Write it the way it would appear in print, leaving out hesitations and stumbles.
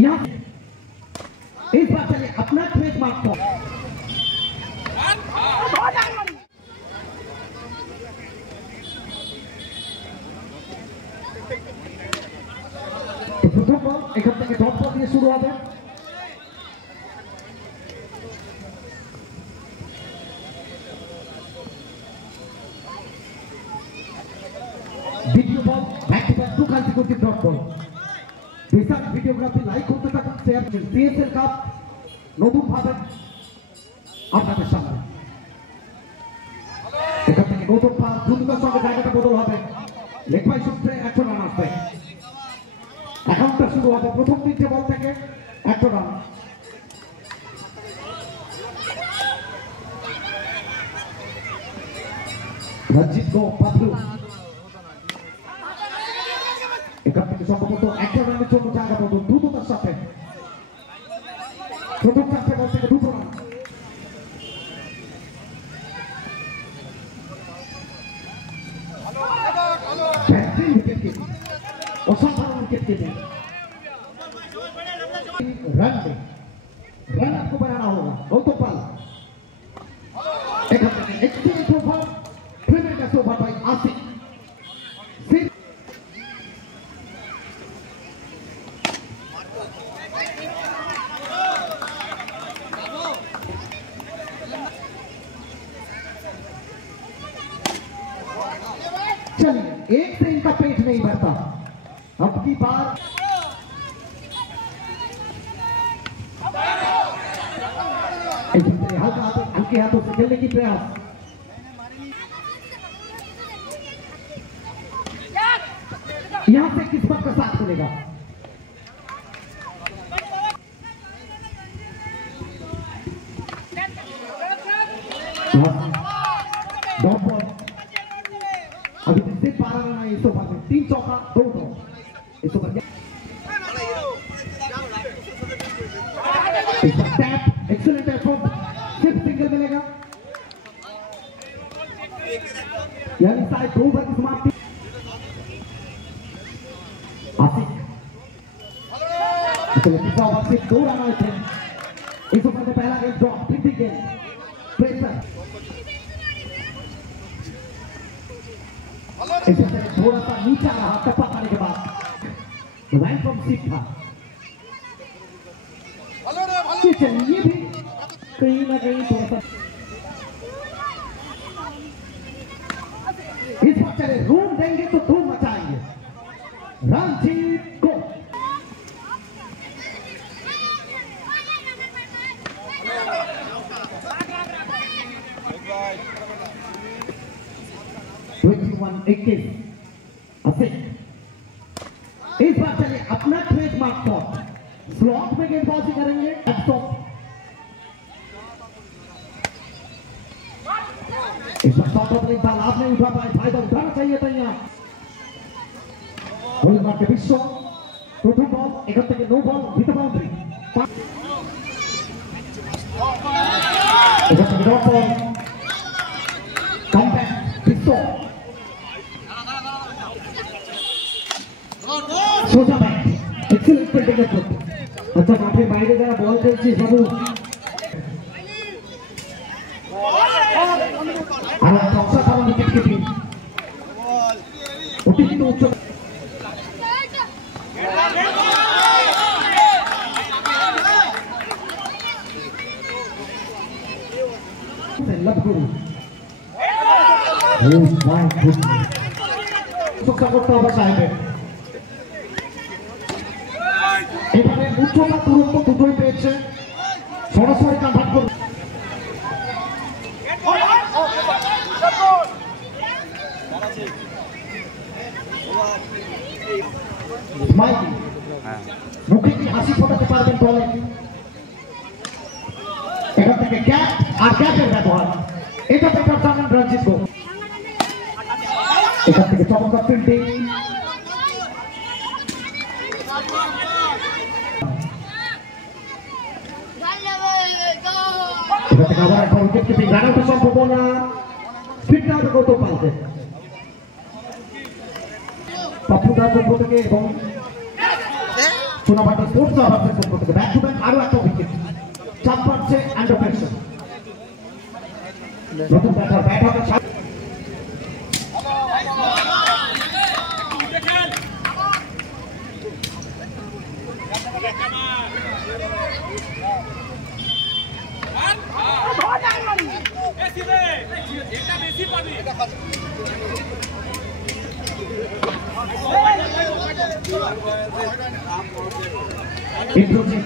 यहाँ इस बार चलिए अपना ट्रेडमार्क को प्रथम बॉल एक हफ्ते के डॉट बॉल দিয়ে শুরু হবে দ্বিতীয় ball back to back two consecutive dot ball বিশাল ভিডিওগ্রাফি লাইক করতে থাকুন শেয়ার করুন পিএসএল কাপ নতুন ভাবে আপনাদের সামনে এখান থেকে গৌতম পাল দ্রুততার সঙ্গে জায়গাটা বদল হবে লেখভাই সূত্রে 100 রান আসবে একাউন্টটা শুরু হবে প্রথম তিনটে বল থেকে 100 রান রঞ্জিত গো পাতলু এখান থেকে সম্ভবত 100 রানের জন্য জায়গা বদল দ্রুততার সাথে প্রথম চারটে বল থেকে 2 রান অসাধারণ উইকেট कीपिंग रन आपको बनाना होगा Gautam Pal excellent over tremendous over by Asif चलिए एक से इनका पेट नहीं भरता अब की बार हल्के हाथों से खेलने की प्रयास यहां से किस्मत का साथ मिलेगा डॉट बॉल अभी से 12 रन आए इस ओवर में 3 चौका 2 नौ इस ओवर टैप एक्सीलेंट एफर्ट सिर्फ सिंगल मिलेगा यानी साढ़े 2 ओवर की समाप्ति आसिफ तीसरा ओवर से 2 रन आए थे इस ओवर में पहला गेंद ड्रॉप फिर गेंद प्रेशर थोड़ा सा नीचा रहा टप्पा खाने के बाद लाइन फ्रॉम सीट था चलिए भी कहीं ना कहीं थोड़ा सा इस बार चले रूम देंगे तो धूम मचाएंगे रणजीत को इस बार चलिए अपना ट्रेडमार्क शॉट स्लॉट में गेंदबाजी करेंगे इस बार शॉट अपने बाल आप नहीं उठा पाए फायदा उठाना चाहिए था यहाँ गोलमार के विश्व प्रथम बॉल एक থেকে 9 বল হিট বাউন্ডারি एक থেকে ডট বল কমব্যাক विश्व सोचा बैट एक्सीलेंट फील्डिंग अप्रोच अच्छा काफी বাইরে যারা বল খেলছে বাবু আর টক্সা তার উইকেট কিপিং অতিরিক্ত উচ্চ लबगुरु ओह माय गॉड টক্সা করতে হবে সাহেব এবারে উচ্চতা দূরত্ব দুটোই পেয়েছে সরাসরি কনভার্ট করবে মুখে কি হাসি ফোটাতে পারবেন বলে এখান থেকে ক্যাচ আর ক্যাচের ব্যবহার এটা বেটার জানেন রঞ্জিত গো এখান থেকে চমৎকার ফিল্ডিং এখান থেকে আবার একবার উইকেট কিপিং রান আউটের সম্ভাবনা ফিট না হবে গৌতম পালকে পাপ্পুদার পক্ষ থেকে এবং সোনাবাটি স্পোর্টস আবাসের পক্ষ থেকে ব্যাক টু ব্যাক আরো একটা উইকেট। চাপ পাচ্ছে আন্ডার প্রেসার। নতুন ব্যাটার ব্যাট হবে ইন্দ্রজিৎ